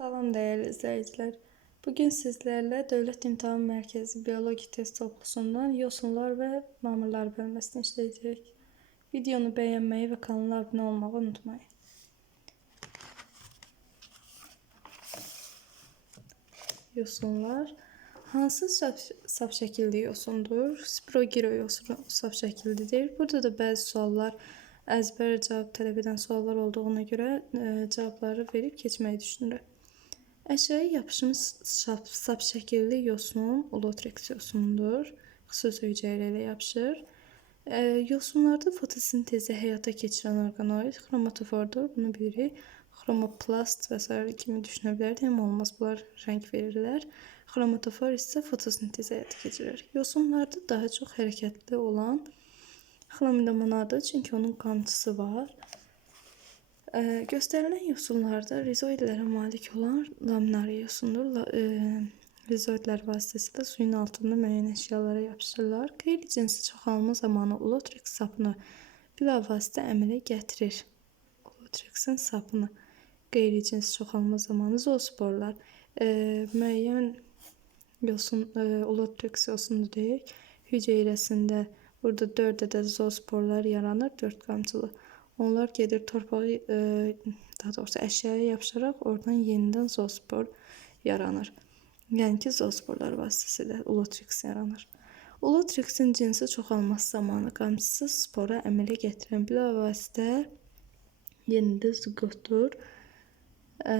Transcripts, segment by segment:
Salam değerli izleyiciler. Bugün sizlerle Devlet İmtahan Merkezi Biyoloji test toplusundan yosunlar ve mamurlar bölmesini işleyecek. Videonu beğenmeyi ve kanala abone olmayı unutmayın. Yosunlar hansı saf, saf şəkilli yosundur? Spirogiro yosunu saf şəkillidir. Burada da bəzi suallar əzbər cavab tələb edən suallar olduğuna görə e, cavabları verib keçməyi. Əşyaya yapışmış saf, saf şəkilli yosun ulotrex yosunudur. Xüsusi hüceyrə ilə yapışır. E, yosunlarda fotosintezi həyata keçirən orqanoid xromatofordur. Bunu bilirik. Xromoplast s. kimi düşünə bilərdik, amma olmaz. Bunlar rəng verirlər. Xromatofor isə fotosintezi həyata keçirir. Yosunlarda daha çox hərəkətli olan xlamidomonadır, çünki onun qamçısı var. Ee, gösterilen yosunlarda rizoidlere malik olan laminar yosundur. La, e, rizoidler vasıtasıyla suyun altında müəyyən əşyalara yapışırlar. Qeyri-cinsi çoxalma zamanı ulotrix sapını bilavasitə əmələ gətirir. Ulotrixin sapını qeyri-cinsi çoxalma zamanı zoosporlar e, müəyyən yosun e, ulotrix yosunu deyək. Hüceyrəsində burada 4 ədəd zoosporlar yaranır, 4 qamçılı. Onlar gelir torpağı, e, daha doğrusu əşyaya yapışarak oradan yenidən zoospor yaranır. Yəni ki, zoosporlar vasitəsilə ulotrix yaranır. Ulotrixin cinsi çoxalması zamanı qamçısız spora əmələ gətirən bilavasitə yenidə zigotdur. E,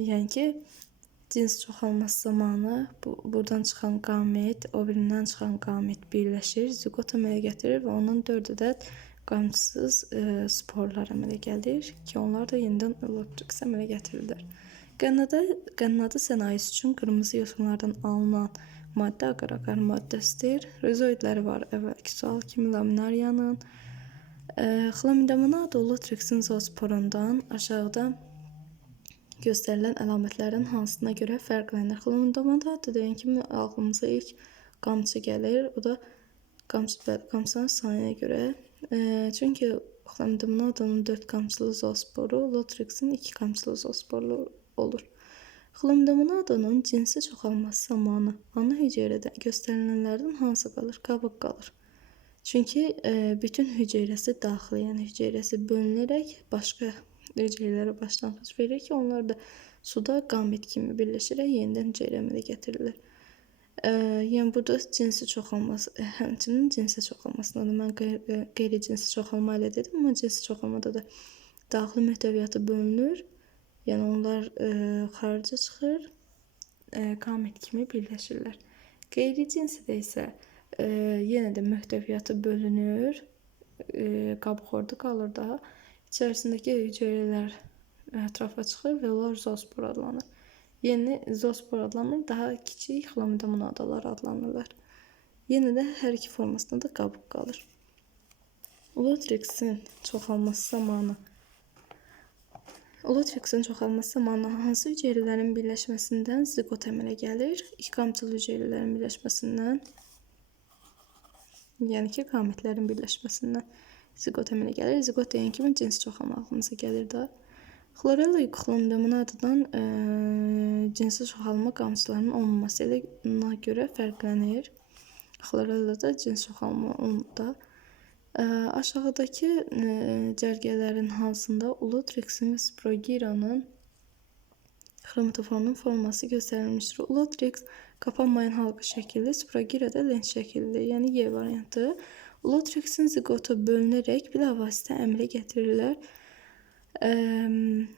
yəni ki, cins çoxalması zamanı bu, buradan çıxan qamet, o birindən çıxan qamet birləşir, zigot əmələ gətirir və onun 4 ədəd qamçısız e, sporlar əmələ gəlir ki, onlar da yenidən Loptrix əmələ gətirirlər. Qənnadı, qənnadı sənayesi üçün qırmızı yosunlardan alınan maddə aqar-aqar maddəsidir. Rizoidləri var əvvəlki sual kimi laminariyanın. E, Xlamidomonad Lotrixin zoosporundan aşağıda göstərilən əlamətlərin hansına görə fərqlənir? Xlamidomonad deyən kimi ağlımıza ilk qamçı gəlir. O da qamçı, qamçının sayına görə e, çünkü Chlamydomonada'nın 4 kamçılı zoosporu, Lotrix'in 2 kamçılı zoosporlu olur. Chlamydomonada'nın cinsi çoxalması zamanı ana hüceyrədə göstərilənlərdən hansı qalır? Qabıq qalır. Çünki e, bütün hüceyrəsi daxili, yəni hüceyrəsi bölünərək başqa hüceyrələrə başlanğıc verir ki, onlar da suda qamet kimi birləşərək yenidən hüceyrə gətirilir. Ee, yəni burada cinsi çoxalması, həmçinin cinsi çoxalmasına da mən qeyri-cinsi çoxalma ilə dedim, amma cinsi çoxalmada da daxili mühtəviyyatı bölünür. Yəni onlar e, xarici çıxır, e, qamet kimi birləşirlər. Qeyri-cinsidə isə e, yenə də mühtəviyyatı bölünür, e, qabıq orada qalır da. İçərisindəki hüceyrələr ətrafa çıxır və onlar zoospor adlanır. Yeni zoospor adlanır, daha kiçik xlamidomonadalar adlanırlar. Yenə də hər iki formasında da qabıq qalır. Ulotrixin çoxalması zamanı Ulotrixin çoxalması zamanı hansı hüceyrələrin birləşməsindən zigot əmələ gəlir? İkiqamçılı hüceyrələrin birləşməsindən, yəni ki, qametlərin birləşməsindən zigot əmələ gəlir. Zigot deyən kimi cins çoxalma ağlımıza gəlir də. Xlorella yuxulandıqdan e, cinsi çoxalma qamçılarının olmaması ilə görə fərqlənir. Xlorellada cins çoxalma onda e, aşağıdakı e, cərgələrin hansında Ulutrixin və Sprogiranın xromatofonun forması göstərilmişdir. Ulutrix kapanmayan halqa şəkilli, Sprogirada lens şəkilli, yəni Y variantı. Ulutrixin zigotu bölünərək bilavasitə əmələ gətirirlər.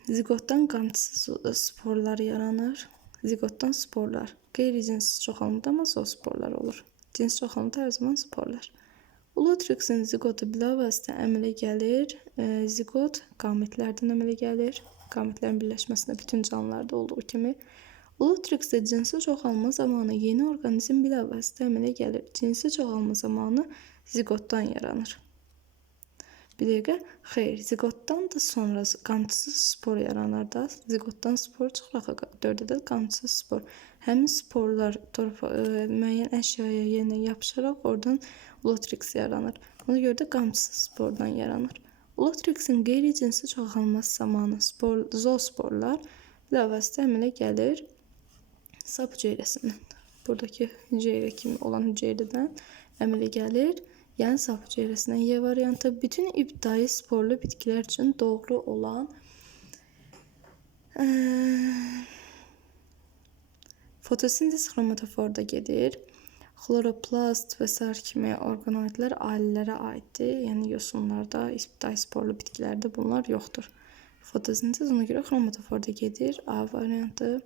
Zigottan qamçısız sporlar yaranır. Zigottan sporlar. Qeyri-cinsiz çoxalmada amma zoosporlar olur. Cins çoxalmada hər zaman sporlar. Ulotrixin zigotu bilavasitə əmələ gəlir. E, zigot qametlərdən əmələ gəlir. Qametlərin birləşməsində bütün canlılarda olduğu kimi. Ulotrixdə cinsi çoxalma zamanı yeni orqanizm bilavasitə əmələ gəlir. Cinsi çoxalma zamanı zigotdan yaranır. Bir dəqiqə. Xeyr, zigotdan da sonra qamçısız spor yaranır da. Zigotdan spor çıxır axı 4 ədəd qamçısız spor. Həmin sporlar torpa, ə, e, müəyyən əşyaya yenə yapışaraq oradan lotrix yaranır. Ona görə də qamçısız spordan yaranır. Lotrixin qeyri-cinsi çoxalması zamanı spor, zoosporlar ilavəsi də əmələ gəlir sap hüceyrəsindən. Buradakı hüceyrə kimi olan hüceyrədən əmələ gəlir. Yəni sap hüceyrəsindən Y variantı bütün ibtidai sporlu bitkilər üçün doğru olan fotosintez xromatoforda gedir. Xloroplast və sair kimi orqanoidlər ailələrə aiddir. Yəni yosunlarda, ibtidai sporlu bitkilərdə bunlar yoxdur. Fotosintez ona görə xromatoforda gedir. A variantı.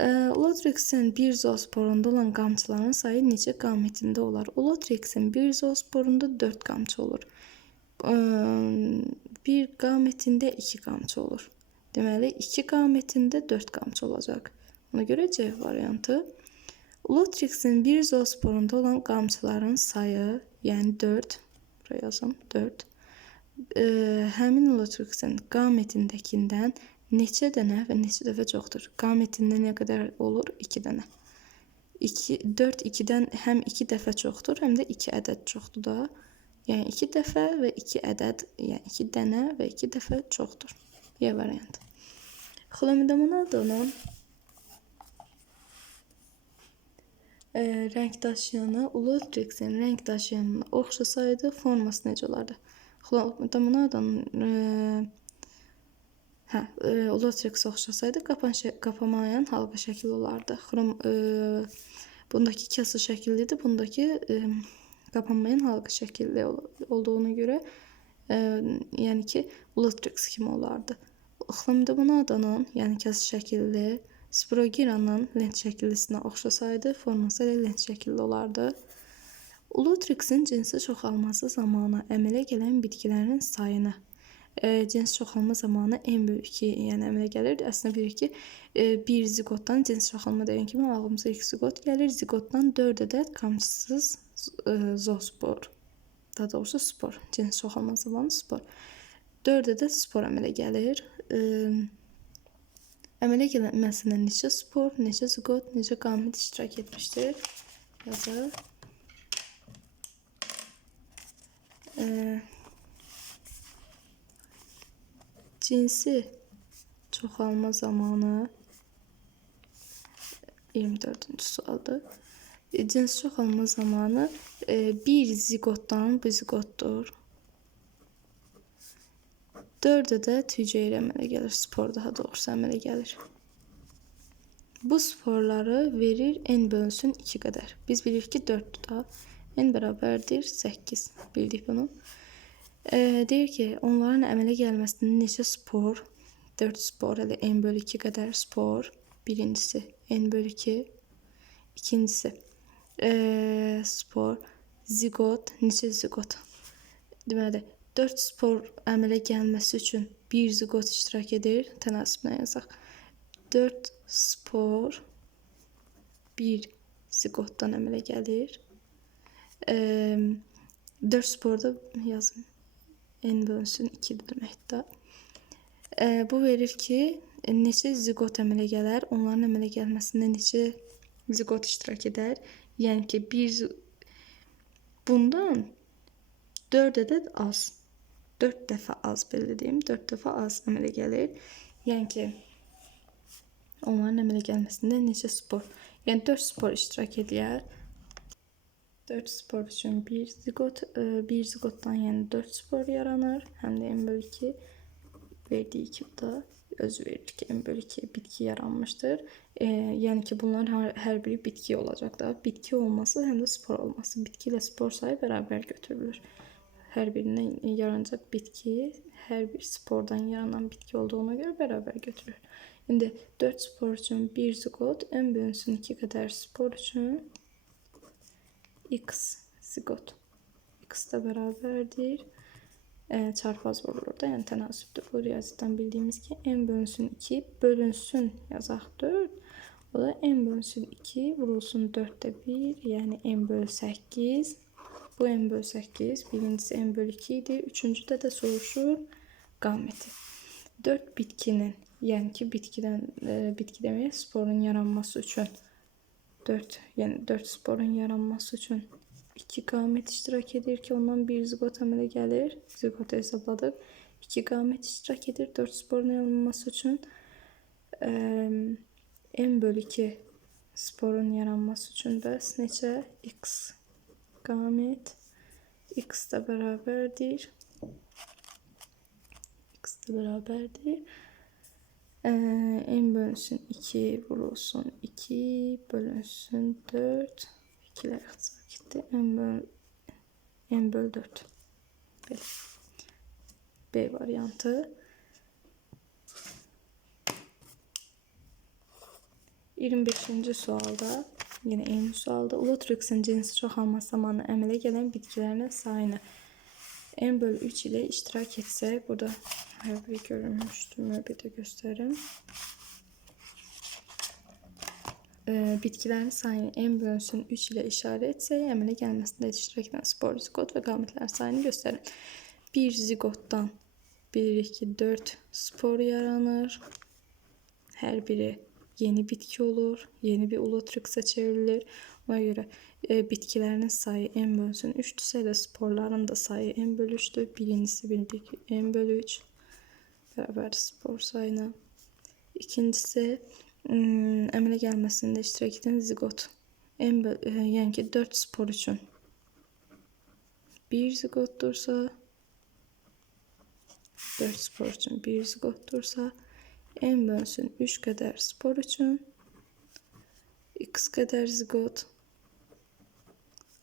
Ee, Ulotrixin bir zoosporunda olan qamçıların sayı neçə qametində olar? Ulotrixin bir zoosporunda 4 qamçı olur. Ee, Bir qametində 2 qamçı olur. Deməli 2 qametində 4 qamçı olacaq. Ona görə C variantı. Ulotrixin bir zoosporunda olan qamçıların sayı, yəni 4, buraya yazım 4. E, həmin ulotrixin qametindəkindən neçə dənə və neçə dəfə çoxdur? Qametində nə qədər olur? 2 dənə. 2 4 2-dən həm 2 dəfə çoxdur, həm də 2 ədəd çoxdur da. Yəni 2 dəfə və 2 ədəd, yəni 2 dənə və 2 dəfə çoxdur. Y variantı. Xlamidomonadonun e, renk daşıyanı Ulotrixin renk daşıyanına oxşasaydı forması necə olardı? Xlamidomonadonun e, Hə, e, Ulotrix oxşasaydı qapan kapamayan halqa şəkli olardı. Xrom e, bundakı kasa şəkillidir, bundakı e, qapanmayan halqa şəkilli ol olduğuna görə e, yəni ki Ulotrix kimi olardı. Xlamdomonadanın, yəni kasa şəkilli Spirogiranın lent şəkillisinə oxşasaydı, forması elə lent şəkilli olardı. Ulotrixin cinsi çoxalması zamanı əmələ gələn bitkilərin sayını e, cins çoxalma zamanı en böyük 2 yəni əmələ gəlir. Əslində bilir ki, e, bir zigotdan cins çoxalma deyən kimi ağlımıza ilk zigot gəlir. Zigotdan 4 ədəd kamçısız e, zoospor. Daha doğrusu spor. Cins çoxalma zamanı spor. 4 ədəd spor əmələ gəlir. E, əmələ gəlməsinə neçə spor, neçə zigot, neçə gamit iştirak etmişdir? Yazarıq. Eee Cinsi çoxalma zamanı 24-cü sualdır. E, cins çoxalma zamanı e, bir zigotdan bu zigotdur. 4 ədəd hüceyrə əmələ gəlir. Spor daha doğrusu əmələ gəlir. Bu sporları verir n bölünsün 2 qədər. Biz bilirik ki 4 da n bərabərdir 8. Bildik bunu. Ee, deyir ki, onların əmələ gəlməsində neçə spor, 4 spor, elə n bölü 2 qədər spor, birincisi n bölü 2, ikincisi e, spor, zigot, neçə zigot. Deməli, 4 spor əmələ gəlməsi üçün 1 zigot iştirak edir, tənasiblə yazaq. 4 spor 1 zigotdan əmələ gəlir. E, 4 sporda yazım n bölünsün 2 deməkdir. E, bu verir ki, neçə zigot əmələ gələr, onların əmələ gəlməsində neçə zigot iştirak edər. Yəni ki, bir bundan 4 ədəd az. 4 dəfə az belə deyim, 4 dəfə az əmələ gəlir. Yəni ki, onların əmələ gəlməsində neçə spor, yəni 4 spor iştirak edir. 4 spor üçün 1 zigot, 1 zigotdan yəni 4 spor yaranır. Həm də n bölü 2 verdiyi kimi də öz verir ki, n bölü 2 bitki yaranmışdır. E, yəni ki, bunların hər, hər biri bitki olacaq da. Bitki olması həm də spor olması. Bitki ilə spor sayı bərabər götürülür. Hər birindən yaranacaq bitki hər bir spordan yaranan bitki olduğuna görə bərabər götürülür. İndi 4 spor üçün 1 zigot, n bölünsün 2 qədər spor üçün x zigot. x da beraberdir. E, çarpaz vurulur da yani tenasüptür. Bu riyaziyyatdan bildiğimiz ki n bölünsün 2 bölünsün yazaq 4. O da n bölünsün 2 vurulsun 4'te 1 yani n bölü 8. Bu n bölü 8. Birincisi n bölü 2 idi. Üçüncüde de soruşur gameti. 4 bitkinin yani ki bitkiden e, bitki demeye sporun yaranması için 4 yani 4 sporun yaranması üçün 2 qamət iştirak edir ki, ondan bir zigot əmələ gəlir. Zigotu hesabladıq. 2 qamət iştirak edir 4 sporun yaranması üçün. eee, n bölü 2 sporun yaranması üçün bəs neçə x qamet x da bərabərdir x da bərabərdir eee, n bölünsün 2 vurulsun 2 bölünsün 4 2'ler ixtisar getdi n böl n böl 4 belə B variantı 25. sualda yine eyni sualda Ulutrixin cinsi çoxalma zamanı əmələ gələn bitkilərin sayını n bölü 3 ile iştirak etsək, burada hər bir görünmüşdür, bir də göstərim. Ee, bitkilerin sayını n bölünsün 3 ile işaret etsək, əmələ gəlməsində iştirak edən spor, zigot və qametlərin sayını göstərin. Bir zigotdan 1, 2, 4 spor yaranır. Her biri yeni bitki olur. Yeni bir ulutrix'e çevrilir. Ona göre e, bitkilerin sayı n bölünsün 3'tüsə də sporların da sayı n bölü 3'dür. Birincisi bildik n bölü 3 beraber spor sayına. İkincisi əmələ gəlməsində iştirak edən zigot. N böl, e, yəni ki 4 spor üçün bir zigotdursa 4 spor üçün bir zigotdursa n bölünsün 3 kadar spor üçün x kadar zigot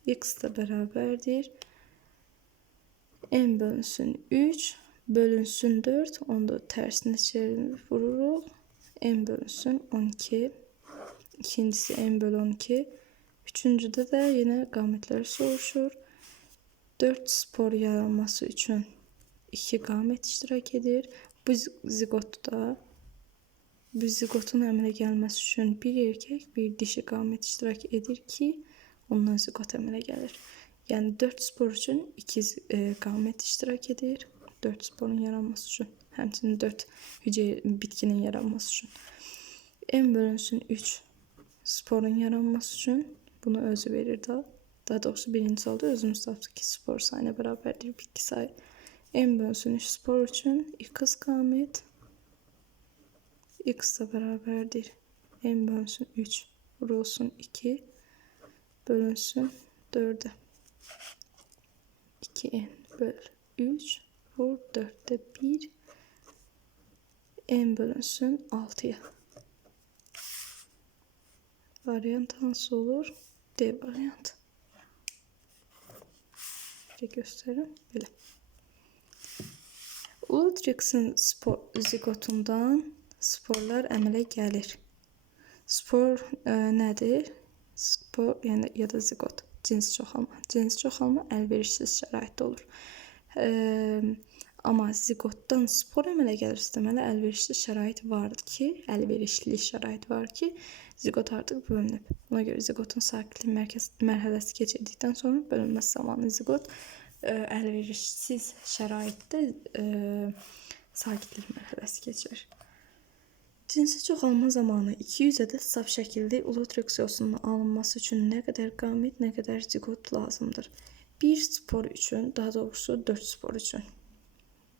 x da beraberdir n bölünsün 3 bölünsün 4 onu da tersine çevirip vururuq n bölünsün 12 ikincisi n bölü 12 üçüncüde de yine qametlər soruşur. 4 spor yaranması üçün 2 qamet iştirak edir. Bu zigotda bu zigotun əmələ gəlməsi üçün bir erkək, bir dişi qamət iştirak edir ki, ondan zigot əmələ gəlir. Yəni 4 spor üçün 2 e, qamət iştirak edir. 4 sporun yaranması üçün, həmçinin 4 hüceyrə bitkinin yaranması üçün. En bölünsün 3 sporun yaranması üçün bunu özü verir da. Daha doğrusu birinci solda özümüz tapdıq ki, spor sayına bərabərdir bitki sayı. En bölünsün 3 spor üçün 2 qamət x da beraberdir. n bölünsün 3 vurulsun 2 bölünsün 4'e. 2n böl 3 vur 4'te 1 n bölünsün 6'ya. Varyant hangisi olur? D varyantı. Bir gösterin. Böyle. Ultrix'in spor zigotundan sporlar əmələ gəlir. Spor ə, e, nədir? Spor yəni ya da zigot, cins çoxalma. Cins çoxalma əlverişsiz şəraitdə olur. Amma zigotdan spor əmələ gəlirsə, deməli əlverişli şərait var ki, əlverişli şərait var ki, zigot artıq bölünüb. Ona görə zigotun sakitlik mərkəz mərhələsi keçirdikdən sonra bölünməsi zamanı e, əlverişsiz şəraitdə ə, sakitlik mərhələsi keçirir. Cinsi çoxalma zamanı 200 ədəd saf şəkildə ulotrex yosunun alınması üçün nə qədər qamət, nə qədər zigot lazımdır? Bir spor üçün, daha doğrusu 4 spor üçün.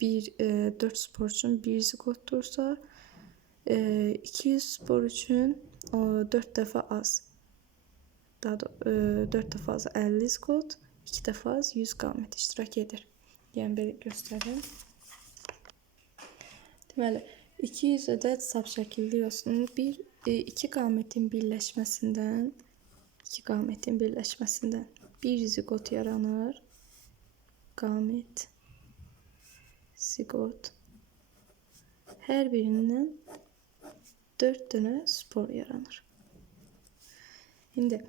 Bir e, 4 spor üçün 1 zigotdursa, e, 200 spor üçün o, 4 dəfə az. Daha da, e, 4 dəfə az 50 zigot, 2 dəfə az 100 qamət iştirak edir. Yəni belə göstərim. Deməli, 200 adet sap şəkilliyorsunuz. Bir e, iki qametin birləşməsindən iki qametin birləşməsindən bir zigot yaranır. Qamet zigot hər birindən 4 dənə spor yaranır. İndi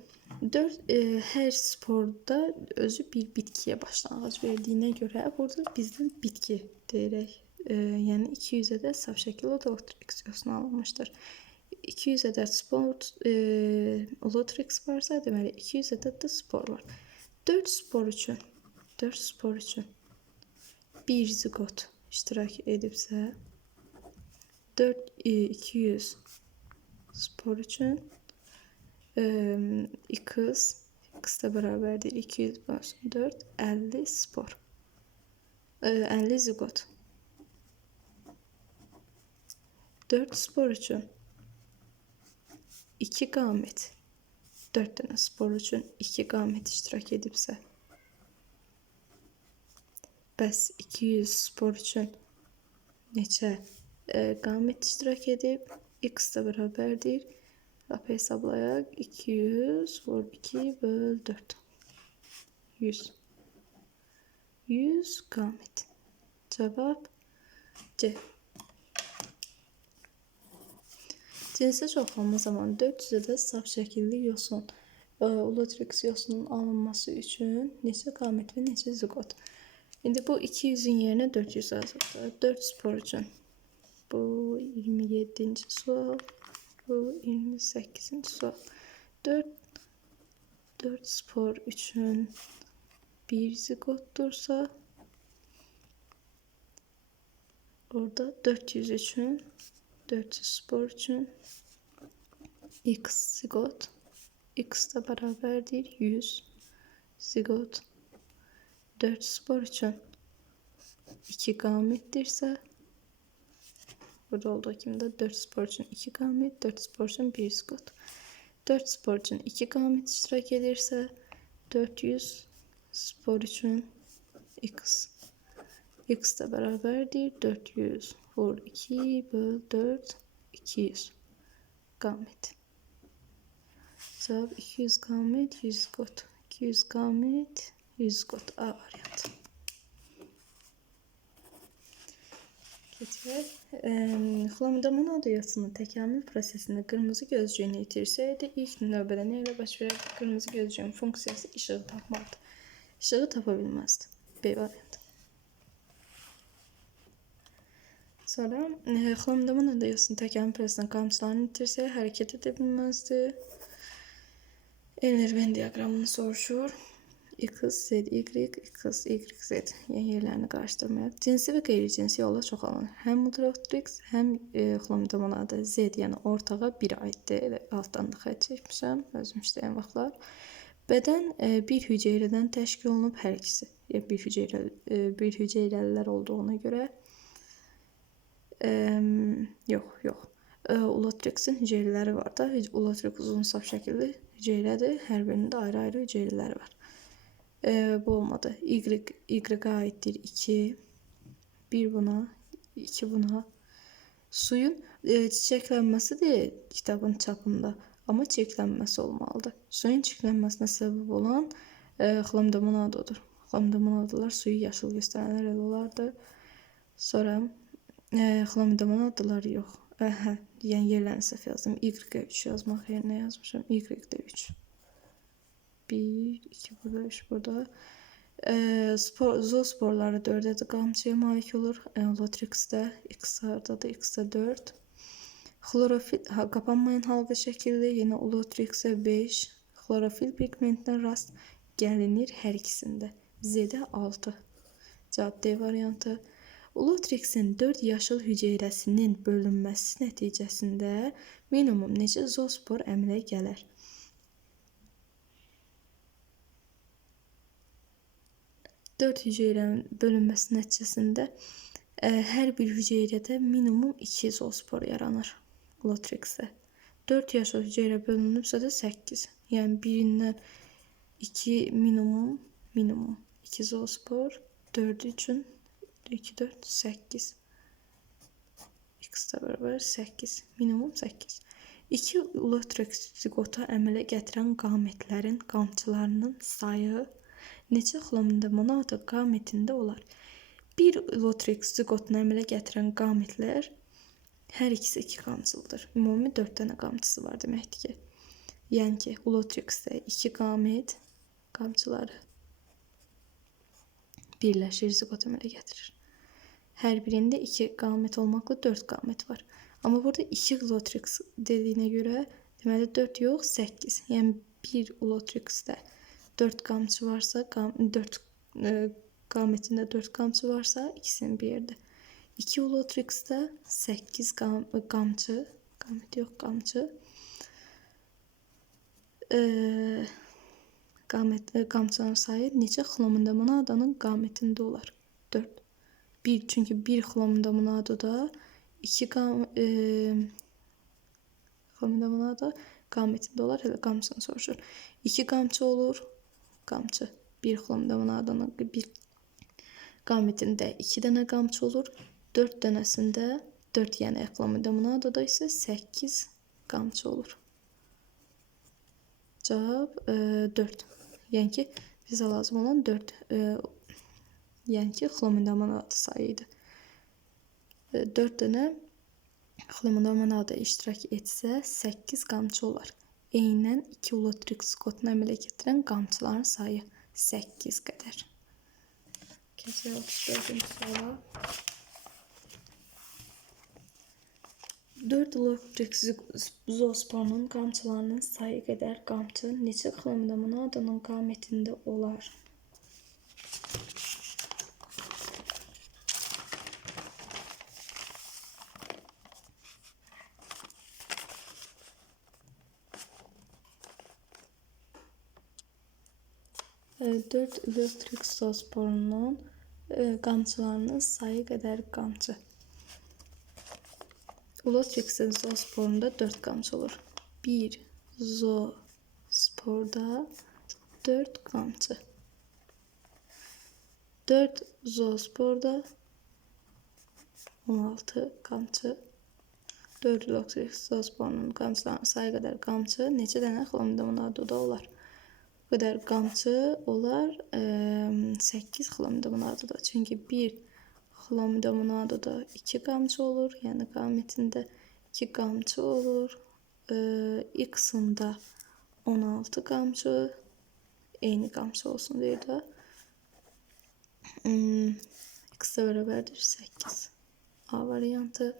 4 e, hər sporda özü bir bitkiyə başlanğıc verdiyinə görə burada bizdən bitki deyərək e, yani 200 adet saf şekil Lotrix yosunu alınmıştır. 200 adet spor e, Lotrix varsa deməli 200 adet de spor var. 4 spor üçün 4 spor üçün bir zigot iştirak edibsə 4 e, 200 spor üçün e, x x da bərabərdir 200 bölsün 4 50 spor. E, 50 zigot. 4 spor üçün 2 qamət 4 dənə spor üçün 2 qamət iştirak edibsə bəs 200 spor üçün neçə e, qamət iştirak edib? X da bərabərdir. Lap hesablayaq. 200 vur 2 böl 4. 100. 100 qamət. Cavab C. Cinsi çoxalma zamanı 400-ə də saf şəkilli yosun, e, Ulatrix yosunun alınması üçün neçə qamət və neçə ziqot? İndi bu 200-ün yerinə 400 yazıldı. 4 spor üçün. Bu 27-ci sual. Bu 28-ci sual. 4 4 spor üçün bir ziqotdursa orada 400 üçün 400 spor üçün x zigot. X da beraberdir 100 zigot. 4 spor için 2 gamettirse burada olduğu gibi de 4 spor için 2 gamet 4 spor için 1 zigot. 4 spor için 2 gamet iştirak edirse 400 spor x. X da beraberdir 400 vur 2 böl 4 200 gamet Cevap 200 gamet 100 got 200 gamet 100 got A variantı. Keçək. Xlamidaman adıyasının təkamül prosesində qırmızı gözcüyünü itirsəydi, ilk növbədə nə ilə baş verər? Qırmızı gözcüyün funksiyası işığı tapmaqdır. İşığı tapa bilməzdi. B variantı. Sonra e, xlamidaman adıyasının təkamül prosesində qamçılarını itirsə, hərəkət edə bilməzdi. Euler Venn diyagramını soruşur. X, Z, Y, X, Y, Z yani yerlerini karıştırmaya. Cinsi ve qeyri cinsi yolla çoxalır. Həm Ultratrix, həm e, xlamidomonada Z yəni ortağa bir aiddir. Elə altdan da xətt çəkmişəm özüm işləyən vaxtlar. Bədən e, bir hüceyrədən təşkil olunub hər ikisi. Yəni bir hüceyrə e, bir hüceyrəlilər olduğuna görə e, yox, yox. E, Ulatrixin hüceyrələri var da. Ulatrix uzun saf şəkilli hücrədir. Hər birində ayrı-ayrı hüceyrələri var. Ee, bu olmadı. Y, Y'e aittir 2. 1 buna, 2 buna. Suyun e, çiçeklenmesi de kitabın çapında ama çiçeklenmesi olmalıdır. Suyun çiçeklenmesine sebep olan e, xlamdomonadodur. Xlamdomonadolar suyu yaşıl göstərənlər elə. Sonra e, xlamdomonadolar yox. Hə, yəni yerlərini səhv yazdım. Y-ə 3 yazmaq yerinə yazmışam. Y-də 3. 1, 2 burada, 3 burada. E, spor, zoosporlarda 4'e de gamçıya malik olur. E, Lotrix'te, X'larda da X'de 4. Klorofil ha, kapanmayan halka şekilde yine Ulutrix'e 5. Klorofil pigmentine rast gelinir her ikisinde. Z'de 6. Cevap D variantı. Ulutrix'in 4 yaşıl hüceyrəsinin bölünməsi nəticəsində minimum neçə zoospor əmələ gələr? 4 hücrenin bölünmesi neticesinde e, her bir hücrede minimum 2 zoospor yaranır Lotrix'e. 4 yaşlı hücre bölünürsə də 8. Yəni birindən 2 minimum minimum 2 zoospor 4 üçün 2 4 8 x da bərabər 8 minimum 8 İki Lotrix zigota əmələ gətirən qametlərin qamçılarının sayı neçə xlamidamonada qametində olar. Bir Lotrix zigotunu əmələ gətirən qametlər hər ikisi 2 qamçılıdır. Ümumi 4 dənə qamçısı var deməkdir ki. Yəni ki, Lotrixdə 2 qamet qamçıları birləşir, zigot əmələ gətirir. Hər birində 2 qamət olmaqla 4 qamət var. Amma burada 2 Lotrix dediyinə görə deməli 4 yox, 8. Yəni 1 Lotrixdə 4 kamçı varsa, kam, 4 e, kametinde 4 kamçı varsa ikisinin bir yerde. 2 Ulotrix'te 8 gam, kamçı, kamet yok kamçı. Ee, qamet, e, qamçıların sayı neçə xlomunda monadanın qametində olar? 4. 1 çünki 1 xlomunda monadada 2 qam e, xlomunda da qametində olar. Hələ qamçısını soruşur. 2 qamçı olur. Qamçı. Bir xlamidamanadının bir qametində 2 dənə qamçı olur. 4 dənəsində 4 yəni xlamidamanadada isə 8 qamçı olur. Cavab e, 4. Yəni ki, bizə lazım olan 4. E, yəni ki, xlamidamanada sayıydı. E, 4 dənə xlamidamanada iştirak etsə 8 qamçı olar. Eynən 2 Ulotrik skotunu əmələ gətirən qamçıların sayı 8 qədər. Keçək 34-cü suala. 4 Ulotrik zoosporunun qamçılarının sayı qədər qamçı neçə xlamidamanadının qamətində olar? 4 elektrik zoosporunun e, qamçılarının sayı qədər qamçı. Ulotrix'in zoosporunda 4 qamçı olur. 1 zoosporda 4 qamçı. 4 zoosporda 16 qamçı. 4 Ulotrix zoosporunun qamçılarının sayı qədər qamçı neçə dənə xlamidamanada olar? Bu qədər qamçı olar e, 8 xlamidamanada. Çünki 1 xlamidamanada 2 qamçı olur. Yəni qamətində 2 qamçı olur. E, X-ında 16 qamçı eyni qamçı olsun deyir də. Hmm, X-də bərabərdir 8. A variantı.